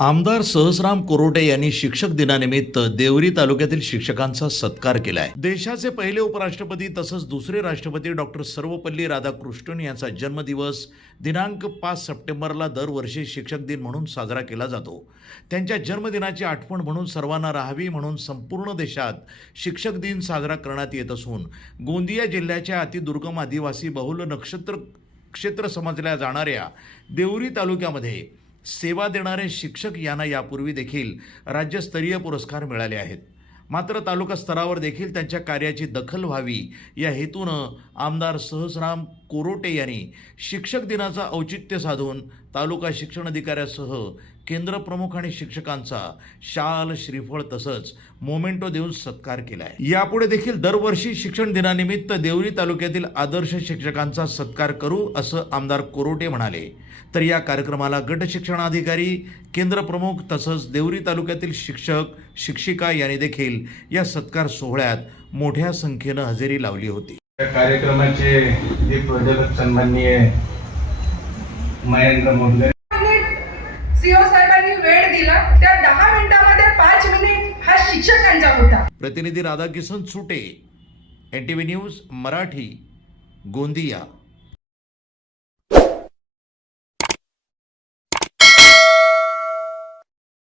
आमदार सहसराम कोरोटे यांनी शिक्षक दिनानिमित्त देवरी तालुक्यातील शिक्षकांचा सत्कार केला आहे देशाचे पहिले उपराष्ट्रपती तसंच दुसरे राष्ट्रपती डॉक्टर सर्वपल्ली राधाकृष्णन यांचा जन्मदिवस दिनांक पाच सप्टेंबरला दरवर्षी शिक्षक दिन म्हणून साजरा केला जातो. त्यांच्या जन्मदिनाची आठवण म्हणून सर्वांना राहावी म्हणून संपूर्ण देशात शिक्षक दिन साजरा करण्यात येत असून गोंदिया जिल्ह्याच्या अतिदुर्गम आदिवासी बहुल नक्षत्र क्षेत्र समजल्या जाणाऱ्या देवरी तालुक्यामध्ये सेवा देणारे शिक्षक यांना यापूर्वी देखील राज्यस्तरीय पुरस्कार मिळाले आहेत. मात्र तालुका स्तरावर देखील त्यांच्या कार्याची दखल व्हावी या हेतूनं आमदार सहसराम कोरोटे यांनी शिक्षक दिनाचं औचित्य साधून तालुका शिक्षण अधिकाऱ्यासह केंद्र प्रमुख आणि शिक्षकांचा शाल श्रीफळ तसंच मोमेंटो देऊन सत्कार केलाय. यापुढे देखील दरवर्षी शिक्षण दिनानिमित्त देवरी तालुक्यातील आदर्श शिक्षकांचा सत्कार करू असं आमदार कोरोटे म्हणाले. तर या कार्यक्रमाला गट शिक्षणाधिकारी केंद्र प्रमुख तसंच देवरी तालुक्यातील शिक्षक शिक्षिका यांनी देखील या सत्कार सोहळ्यात मोठ्या संख्येनं हजेरी लावली होती. या कार्यक्रमाचे दीपप्रज्वलक सन्माननीय महेंद्र मोदले सीओ साहेबांनी वेळ दिला. त्या दहा मिनिटामध्ये पाच मिनिट हा शिक्षकांचा होता. प्रतिनिधी Radhakishan Sute N T V news Marathi Gondia.